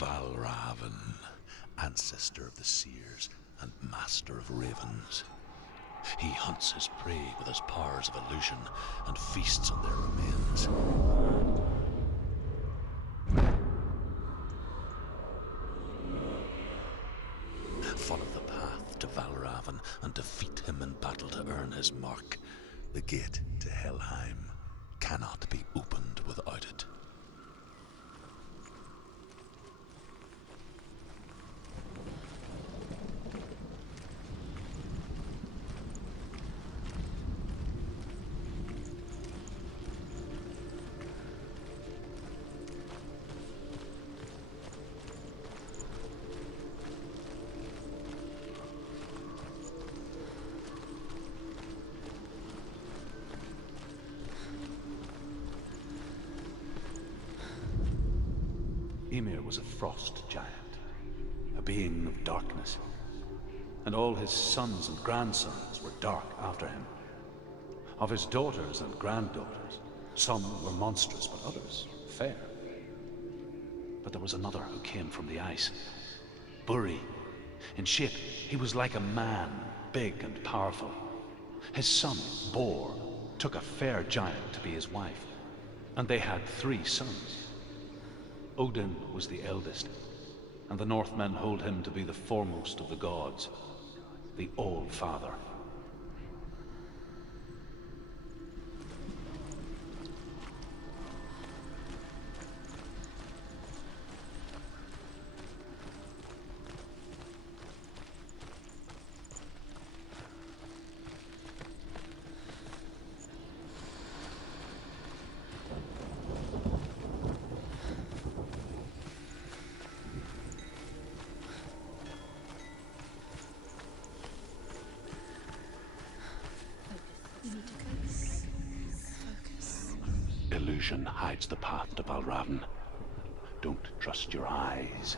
Valravyn, ancestor of the seers and master of ravens. He hunts his prey with his powers of illusion and feasts on their remains. Follow the path to Valravyn and defeat him in battle to earn his mark. The gate to Helheim cannot be opened without it. Ymir was a frost giant, a being of darkness, and all his sons and grandsons were dark after him. Of his daughters and granddaughters, some were monstrous, but others fair. But there was another who came from the ice, Buri. In shape, he was like a man, big and powerful. His son, Bor, took a fair giant to be his wife, and they had 3 sons. Odin was the eldest, and the Northmen hold him to be the foremost of the gods, the All-Father. Illusion hides the path to Valravyn. Don't trust your eyes.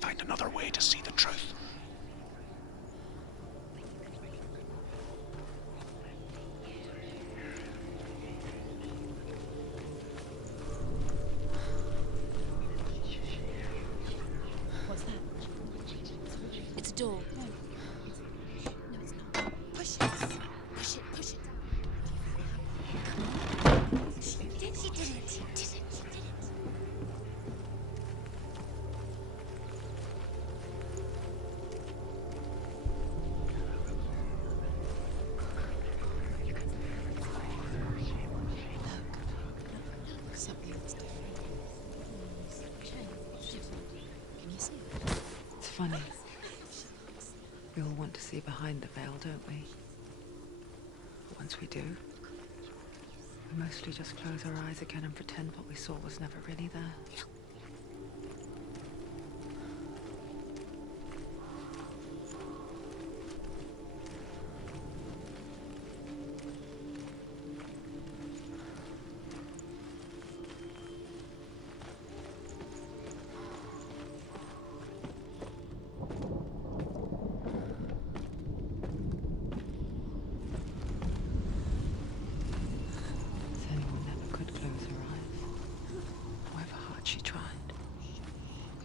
Find another way to see the truth. What's that? It's a door. No, it's not. Push it. Push it. Push it. She did it. She did it. Something's different. Can you see it? It's funny. We all want to see behind the veil, don't we? But once we do, we mostly just close our eyes again and pretend what we saw was never really there. Senua never could close her eyes, however hard she tried.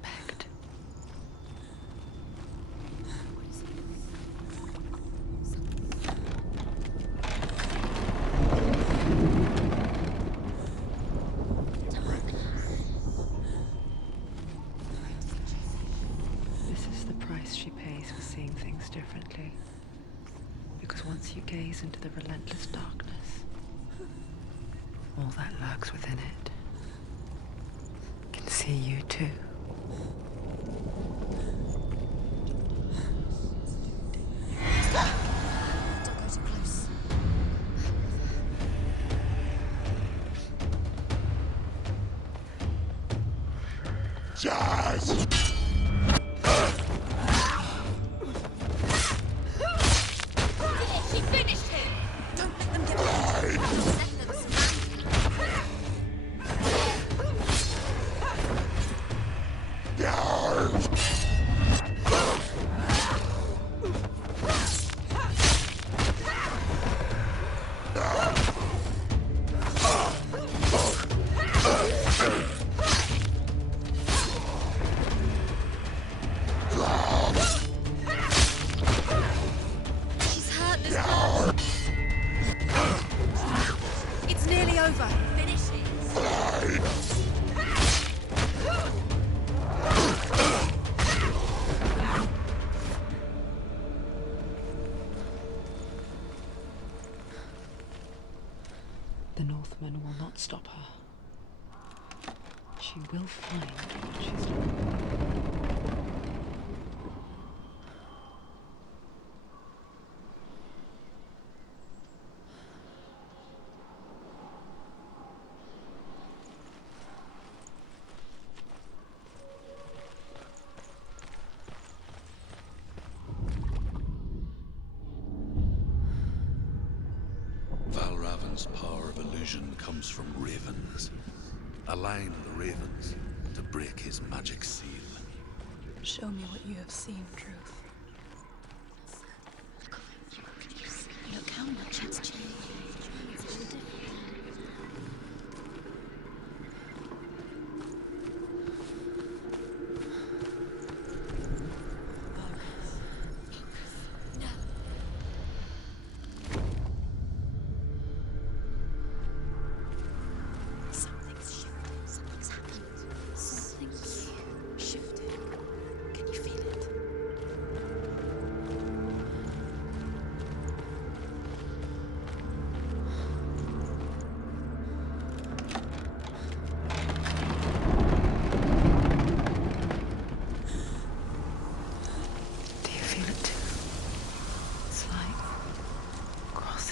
Begged. This is the price she pays for seeing things differently. Because once you gaze into the relentless darkness, all that lurks within it can see you too. Don't go too close. She finished him! Don't let them get away! Let them smack. She will find what she's looking for. Valravyn's power of illusion comes from ravens. Align the ravens to break his magic seal. Show me what you have seen, Truth. Look how much it's changed. It's all different.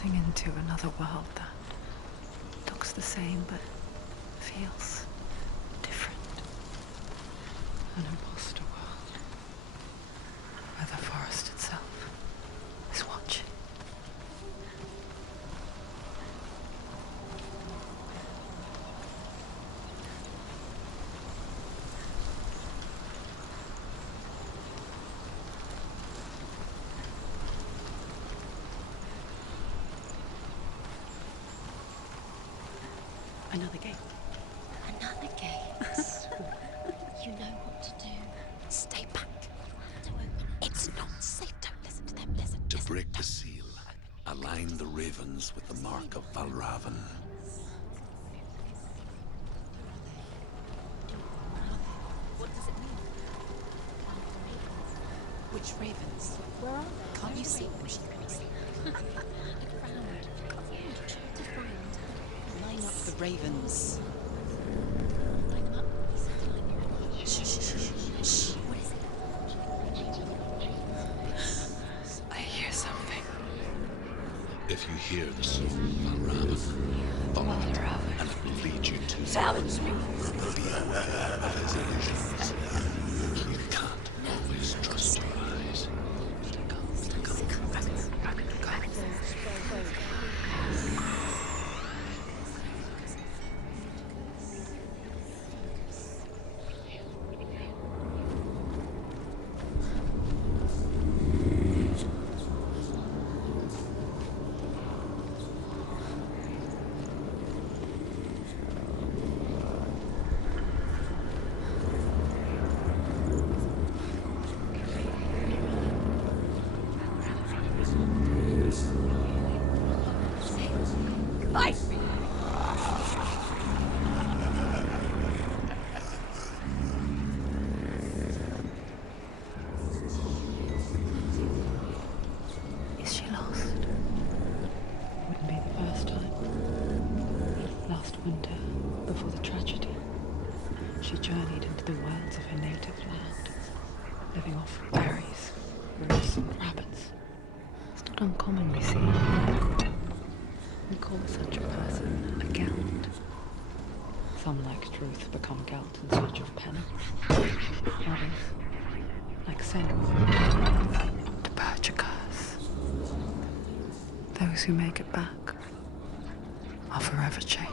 Into another world that looks the same but feels different. An imposter world where the forest itself is watching. Another gate. Another gate. You know what to do. Stay back. Don't open it. It's not safe. Don't listen to them. Listen. To break the seal, align the ravens with the mark of Valravyn. What does it mean? Which ravens? Where are they? Can't you see them? It frowned. It frowned. Line up the ravens. Line them up. Shh, shh, shh, shh. What is it? I hear something. If you hear the soul of Valravyn, follow it, and it will lead you to Silence me. Be aware of his illusions. You can't always trust your eyes. Is she lost? Wouldn't be the first time. Last winter, before the tragedy, she journeyed into the wilds of her native land, living off berries, roots, and rabbits. It's not uncommon, we see. We call such a person a gelt. Some, like Truth, become gelt in search of penance. Others, like Senua, to purge a curse. Those who make it back are forever changed.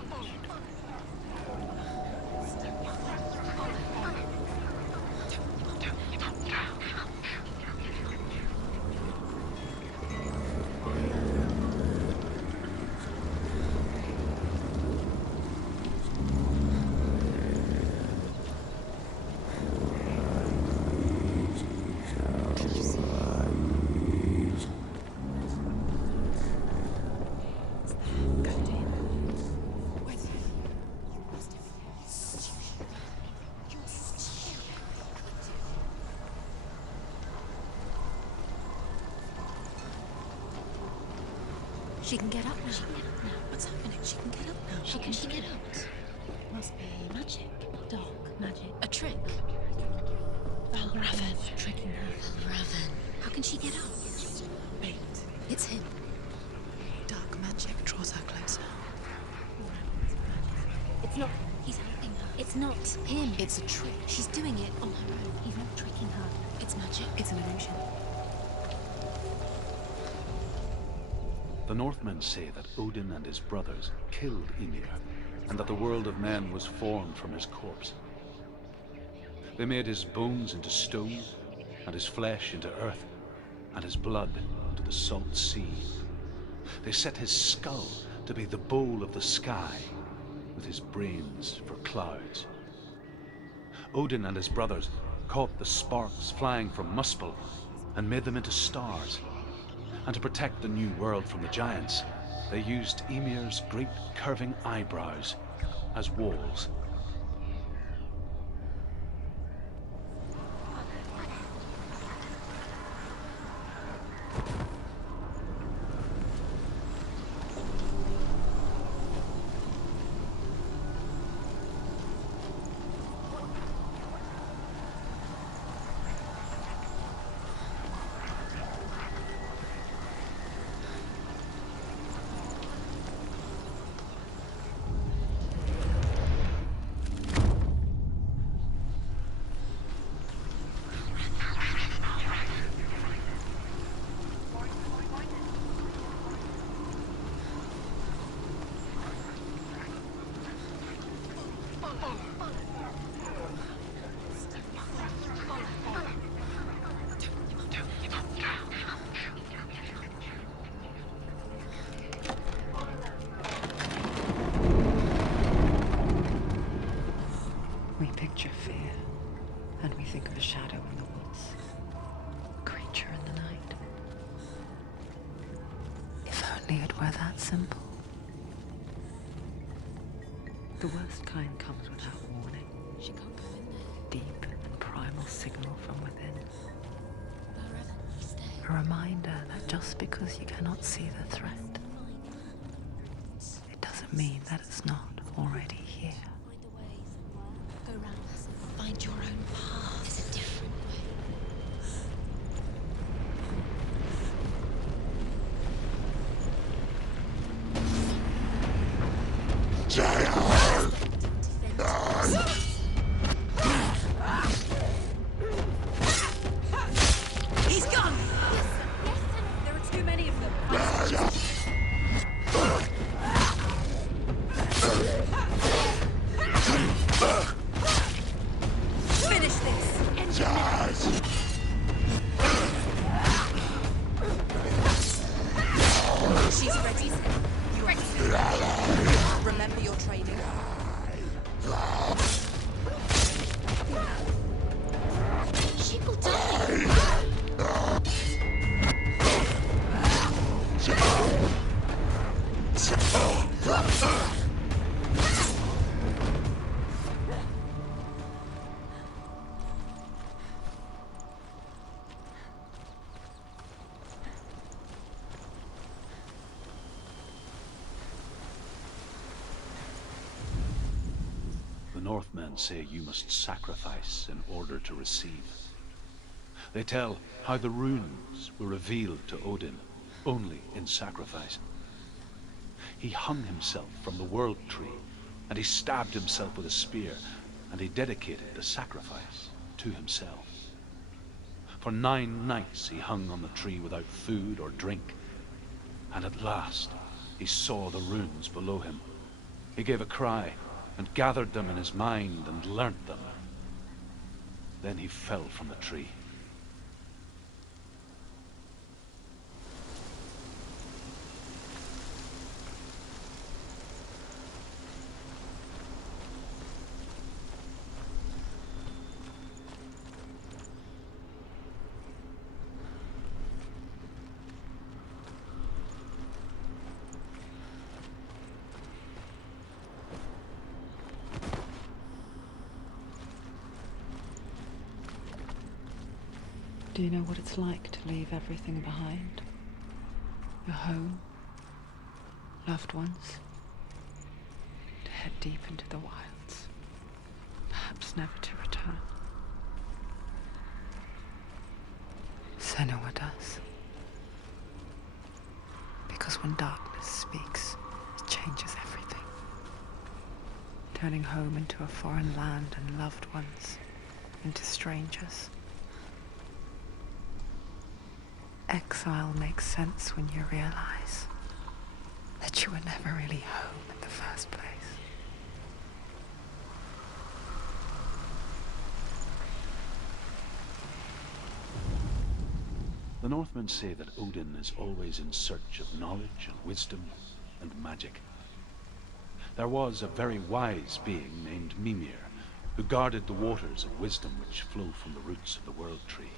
She can get up now. What's happening? She can get up now. How can she get up? Must be magic. Dark magic. A trick. Valravyn. Tricking her. Valravyn. How can she get up? Bait. It's him. Dark magic draws her closer. It's not. He's helping her. It's not him. It's a trick. She's doing it on her own. He's not tricking her. It's magic. It's an illusion. The Northmen say that Odin and his brothers killed Ymir, and that the world of men was formed from his corpse. They made his bones into stone, and his flesh into earth, and his blood into the salt sea. They set his skull to be the bowl of the sky, with his brains for clouds. Odin and his brothers caught the sparks flying from Muspel and made them into stars. And to protect the new world from the giants, they used Ymir's great curving eyebrows as walls. We picture fear, and we think of a shadow in the woods, a creature in the night. If only it were that simple. The worst kind comes without warning. She can't go in there. Deep and primal signal from within. Valravyn, stay. A reminder that just because you cannot see the threat, it doesn't mean that it's not already here. Find a way somewhere. Go round. Find your own path. There's a different way. He's gone! Listen, there are too many of them. Finish this! She's ready. You are. Remember your training. She will die. The Northmen say you must sacrifice in order to receive. They tell how the runes were revealed to Odin only in sacrifice. He hung himself from the world tree, and he stabbed himself with a spear, and he dedicated the sacrifice to himself. For 9 nights he hung on the tree without food or drink, and at last he saw the runes below him. He gave a cry, and gathered them in his mind and learnt them. Then he fell from the tree. Do you know what it's like to leave everything behind? Your home, loved ones, to head deep into the wilds, perhaps promised never to return. Senua does. Because when darkness speaks, it changes everything. Turning home into a foreign land and loved ones into strangers. Exile makes sense when you realize that you were never really home in the first place. The Northmen say that Odin is always in search of knowledge and wisdom and magic. There was a very wise being named Mimir, who guarded the waters of wisdom which flow from the roots of the World Tree.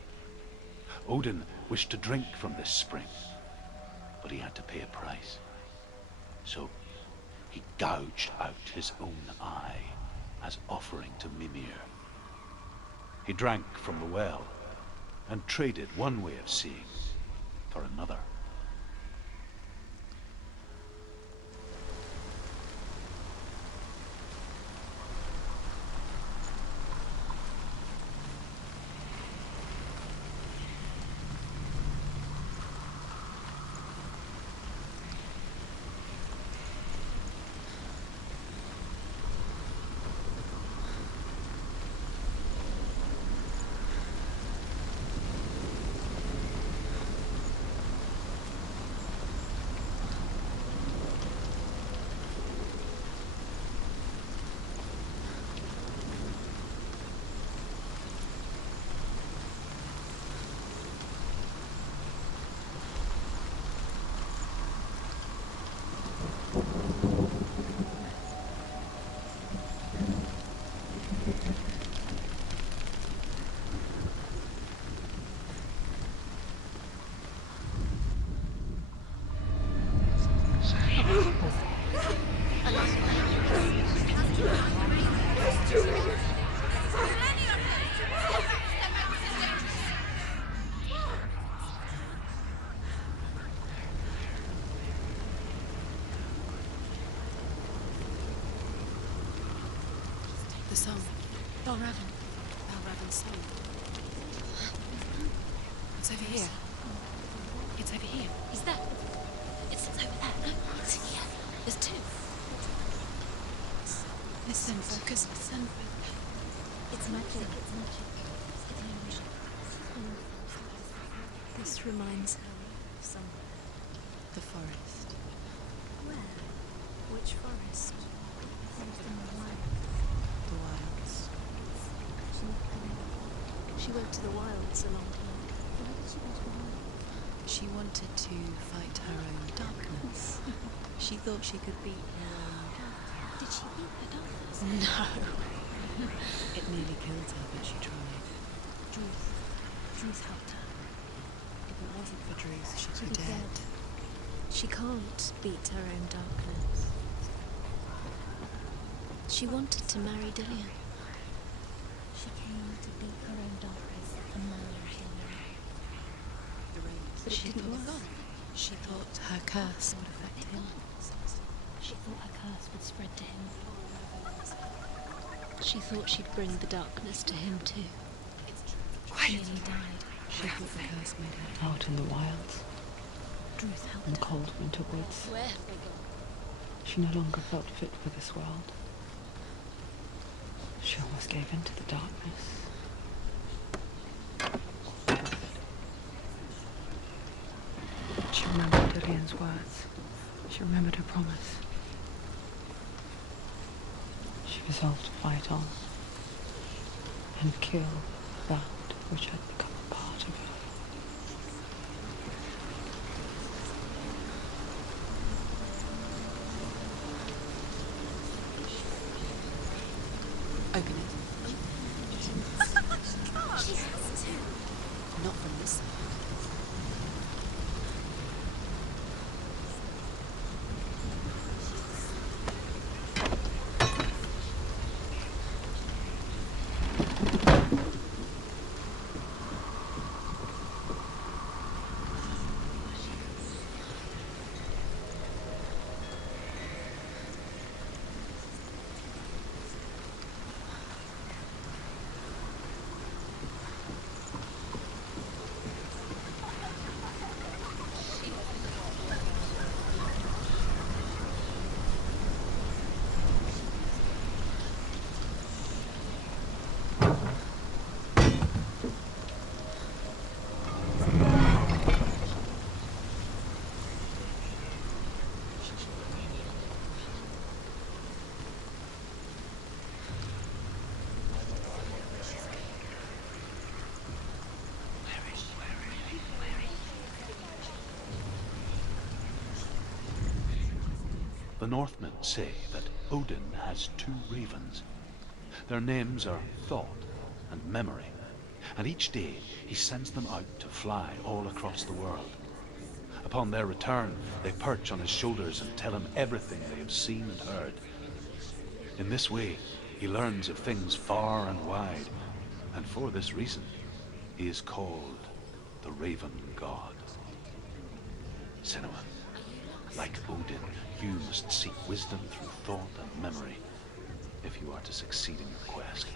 Odin wished to drink from this spring, but he had to pay a price. So he gouged out his own eye as offering to Mimir. He drank from the well and traded one way of seeing for another. The song. Valravyn's song. It's over here. It's over here. Is that? It's over there. No, it's here. There's two. Listen, focus, listen. It's magic. It's magic. It's magic. This reminds her of somewhere. The forest. Where? Which forest? The wilds. She went to the wilds a long time ago. Why did she go to the wilds? She wanted to fight her own darkness. She thought she could beat her own... Did she beat her darkness? No. It nearly killed her, but she tried. Druth helped her. If it wasn't for Druth, she'd be dead. She can't beat her own darkness. She wanted to marry Dillian. She came to beat her own darkness and marry Dillian. But it didn't work. She thought her curse would affect him. She thought her curse would spread to him. She thought she'd bring the darkness to him too. She nearly died. She thought the curse made her out in the wilds, Druth helped in her. cold winter woods. Where have they gone? She no longer felt fit for this world. She almost gave in to the darkness. She remembered Dillian's words. She remembered her promise. She resolved to fight on and kill that which had become a part of her. Open it. She has to. Not from this side. The Northmen say that Odin has two ravens. Their names are Thought and Memory, and each day he sends them out to fly all across the world. Upon their return, they perch on his shoulders and tell him everything they have seen and heard. In this way, he learns of things far and wide, and for this reason, he is called the Raven God. Senua, like Odin, you must seek wisdom through thought and memory if you are to succeed in your quest.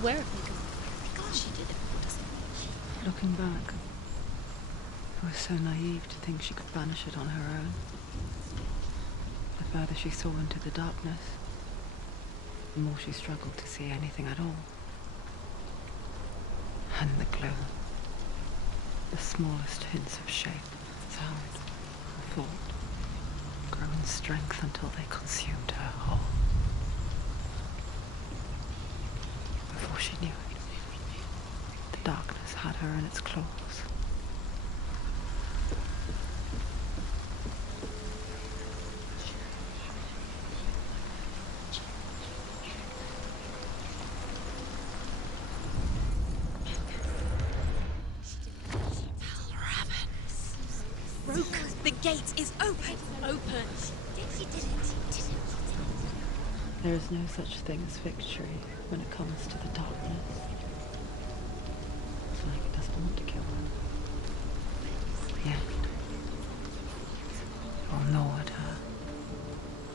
Where have they gone? She did it, doesn't she? Looking back, I was so naive to think she could banish it on her own. The further she saw into the darkness, the more she struggled to see anything at all. And the gloom, the smallest hints of shape, sound, or thought, grew in strength until they consumed her whole. Before she knew it, the darkness had her in its claws. The gate is open! Open! She did it! There is no such thing as victory when it comes to the darkness. It's like it doesn't want to kill her. Yet, it will gnaw at her,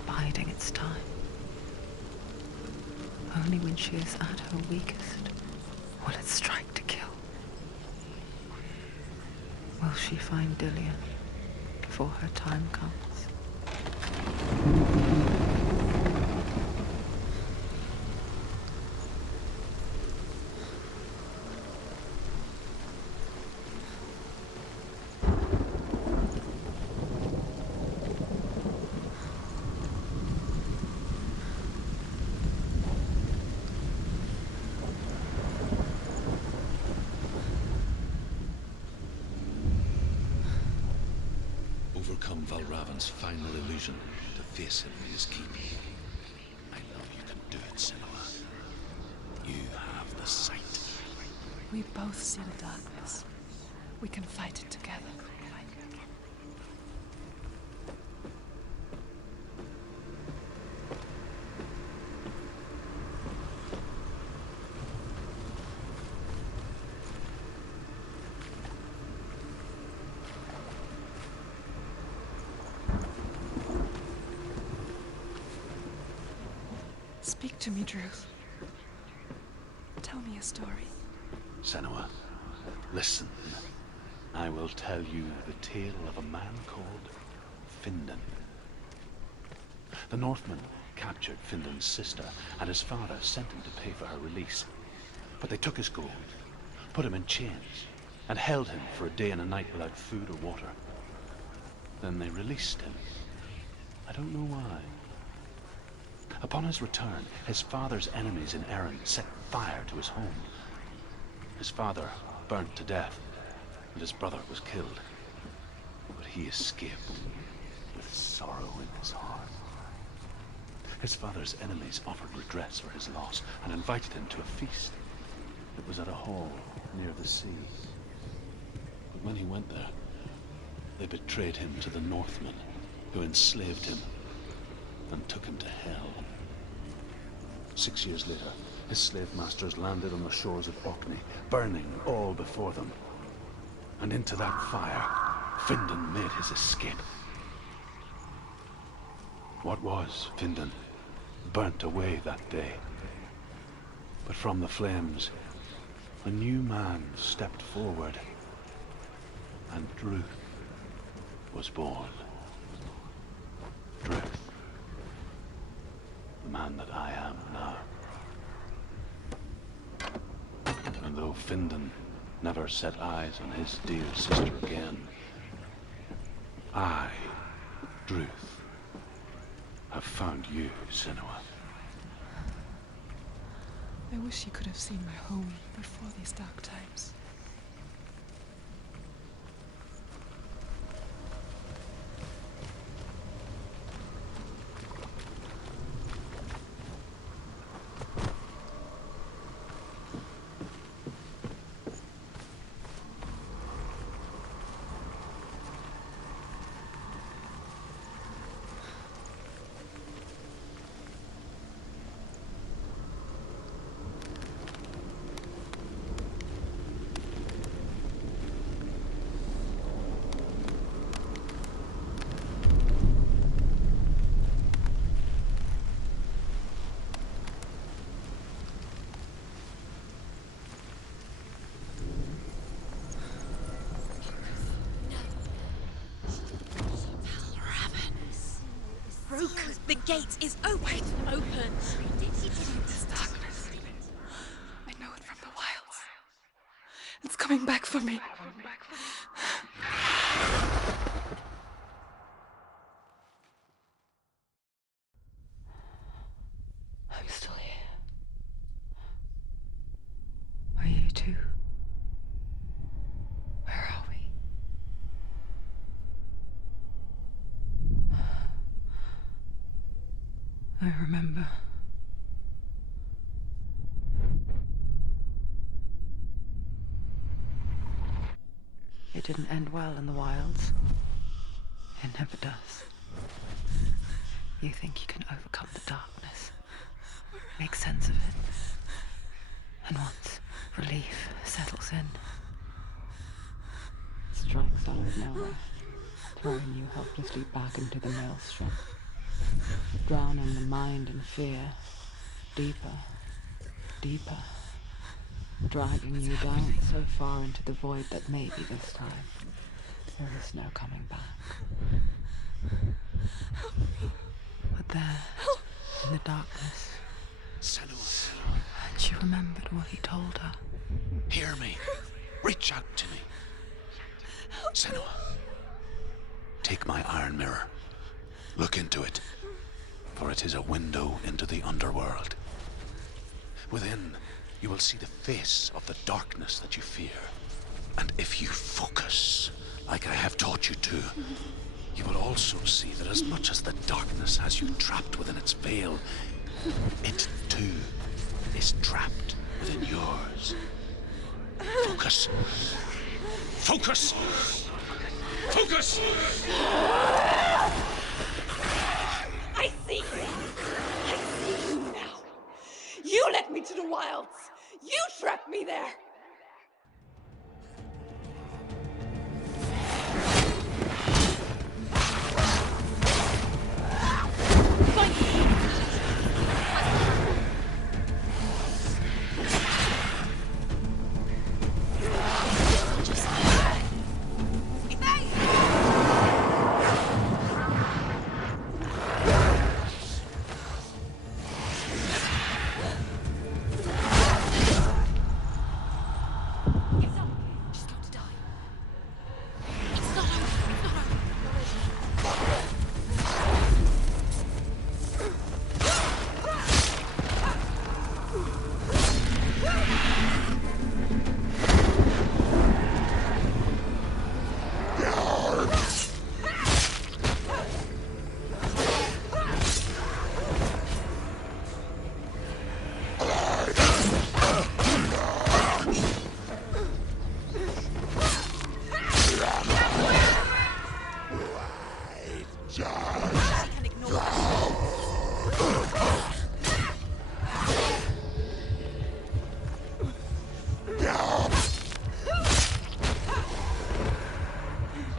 biding its time. Only when she is at her weakest will it strike to kill. Will she find Dillion before her time comes? Overcome Valravyn's final illusion to face him in his keep. I know you can do it, Senua. You have the sight. We both see the darkness. We can fight it together. Speak to me, Drew. Tell me a story. Senua, listen. I will tell you the tale of a man called Findan. The Northmen captured Findan's sister, and his father sent him to pay for her release. But they took his gold, put him in chains, and held him for a day and a night without food or water. Then they released him. I don't know why. Upon his return, his father's enemies in Erin set fire to his home. His father burnt to death, and his brother was killed. But he escaped with sorrow in his heart. His father's enemies offered redress for his loss and invited him to a feast. It was at a hall near the sea. But when he went there, they betrayed him to the Northmen, who enslaved him and took him to hell. 6 years later, his slave masters landed on the shores of Orkney, burning all before them. And into that fire, Findan made his escape. What was Findan burnt away that day. But from the flames, a new man stepped forward, and Druth was born. Druth, the man that I am now. And though Findan never set eyes on his dear sister again, I, Druth, have found you, Senua. I wish you could have seen my home before these dark times. The gate is open. Open. This darkness. I know it from the wilds. It's coming back for me. I'm still here. Are you too? Where are we? I remember. It didn't end well in the wilds. It never does. You think you can overcome the darkness, make sense of it, and once relief settles in, it strikes out of nowhere, throwing you helplessly back into the maelstrom, drowning the mind in fear, deeper, deeper, dragging you down so far into the void that maybe this time there is no coming back. But there, in the darkness, Senua, she remembered what he told her. hear me. Reach out to me. Senua, take my iron mirror. Look into it, for it is a window into the underworld. Within, you will see the face of the darkness that you fear. And if you focus, like I have taught you to, you will also see that as much as the darkness has you trapped within its veil, it too is trapped within yours. Focus. Focus! Focus! I see you! I see you now! You led me to the wilds! You trapped me there!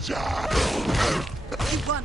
You won.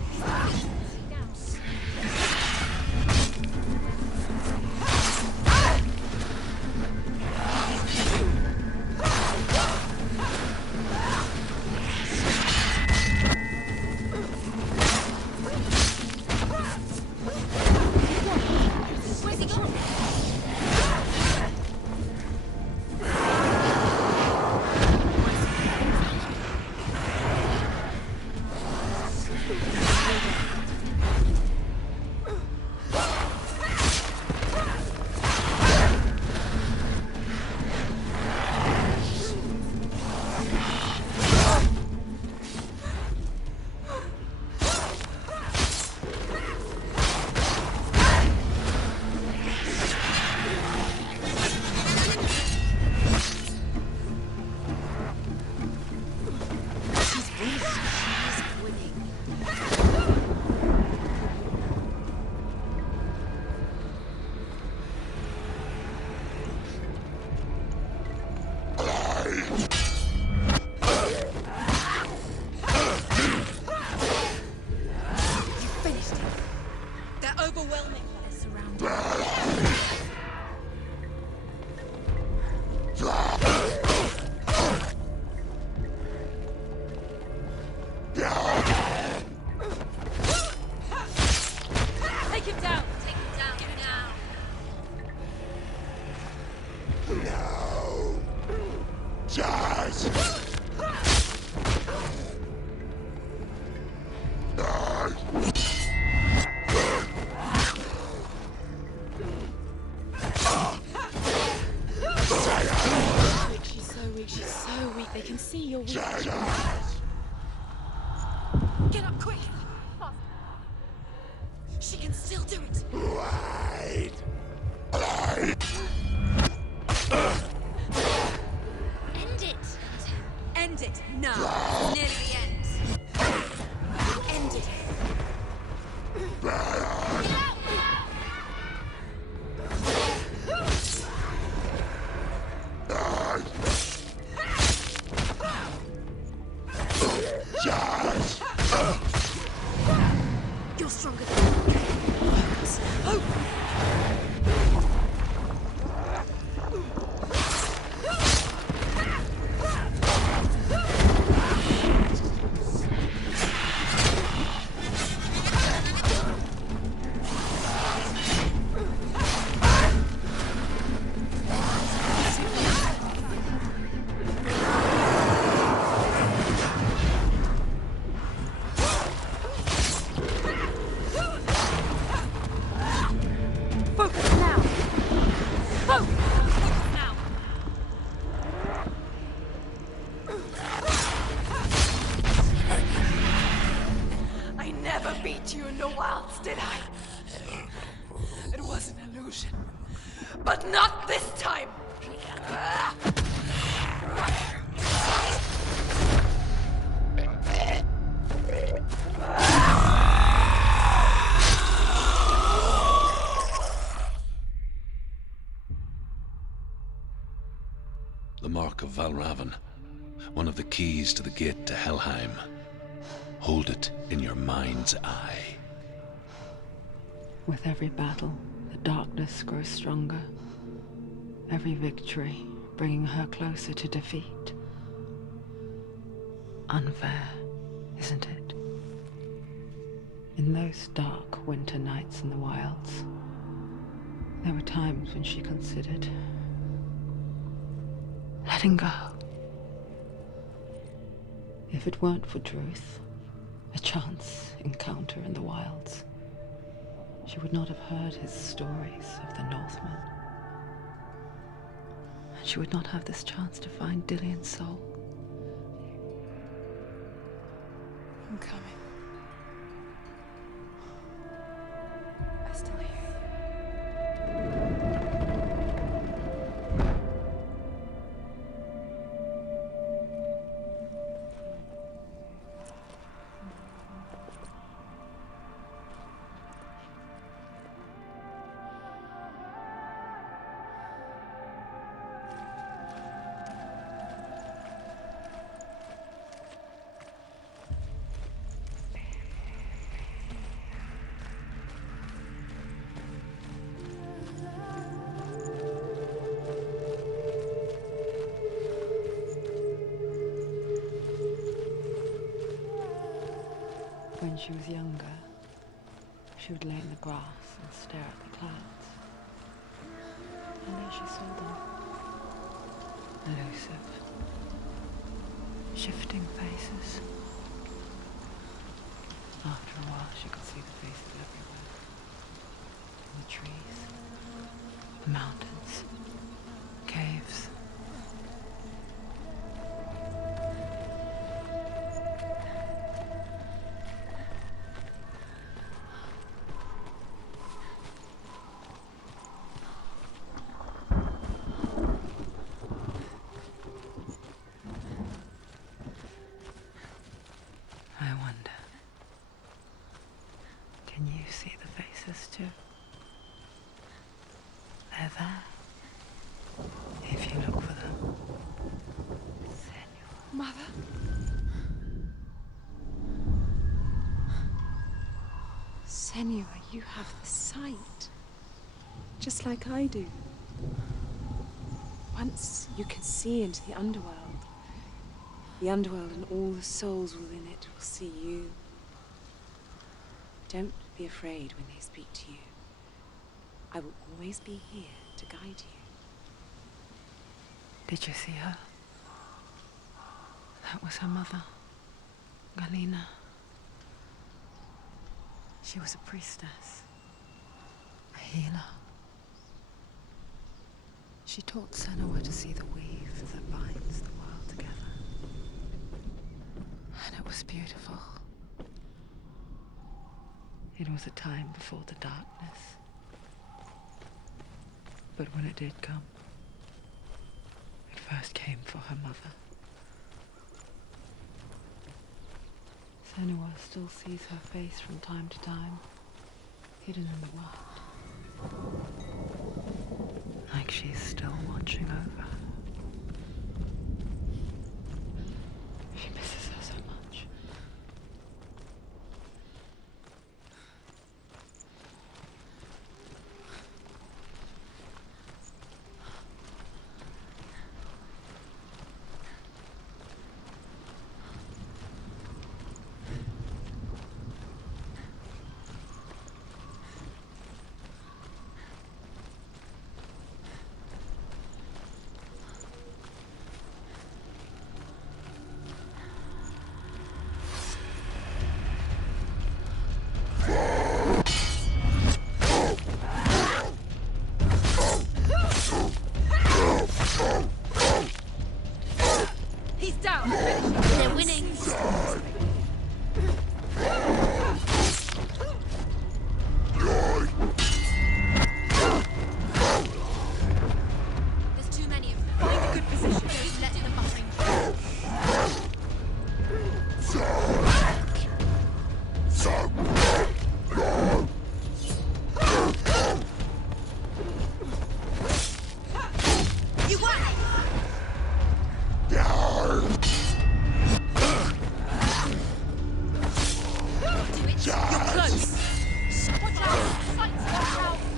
Get up quick! Fast. She can still do it! End it! End it now! Nearly the end. End it! You're stronger than me. Oh! But not this time! The mark of Valravyn, one of the keys to the gate to Helheim. Hold it in your mind's eye. With every battle, the darkness grows stronger. Every victory bringing her closer to defeat. Unfair, isn't it? In those dark winter nights in the wilds, there were times when she considered letting go. If it weren't for Druth, a chance encounter in the wilds, she would not have heard his stories of the Northmen. And she would not have this chance to find Dillion's soul. I'm coming. I still hear you. she was younger, she would lay in the grass and stare at the clouds. And there she saw them. Elusive, shifting faces. After a while, she could see the faces everywhere. In the trees, the mountains, caves. I wonder, can you see the faces too? They're there, if you look for them. Senua. Mother? Senua, you have the sight. Just like I do. Once you can see into the underworld. The underworld and all the souls within it will see you. Don't be afraid when they speak to you. I will always be here to guide you. Did you see her? That was her mother, Galina. She was a priestess, a healer. She taught Senua to see the weave that binds the world together. And it was beautiful. It was a time before the darkness. But when it did come, it first came for her mother. Senua still sees her face from time to time, hidden in the world. Like she's still watching over her. She misses her so much.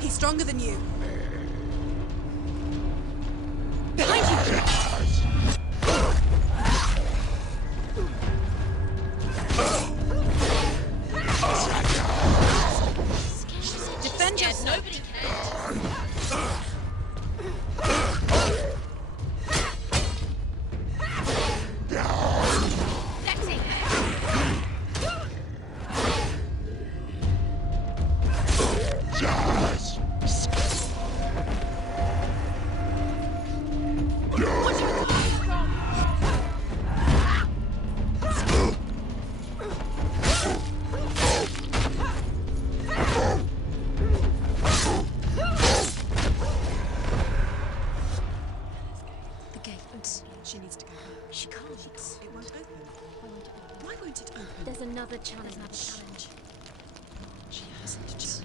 Stronger than you. Behind you! Defend yourself! Nobody She needs to go home. She can't. It won't open. Why won't it open? There's another challenge. She hasn't challenged.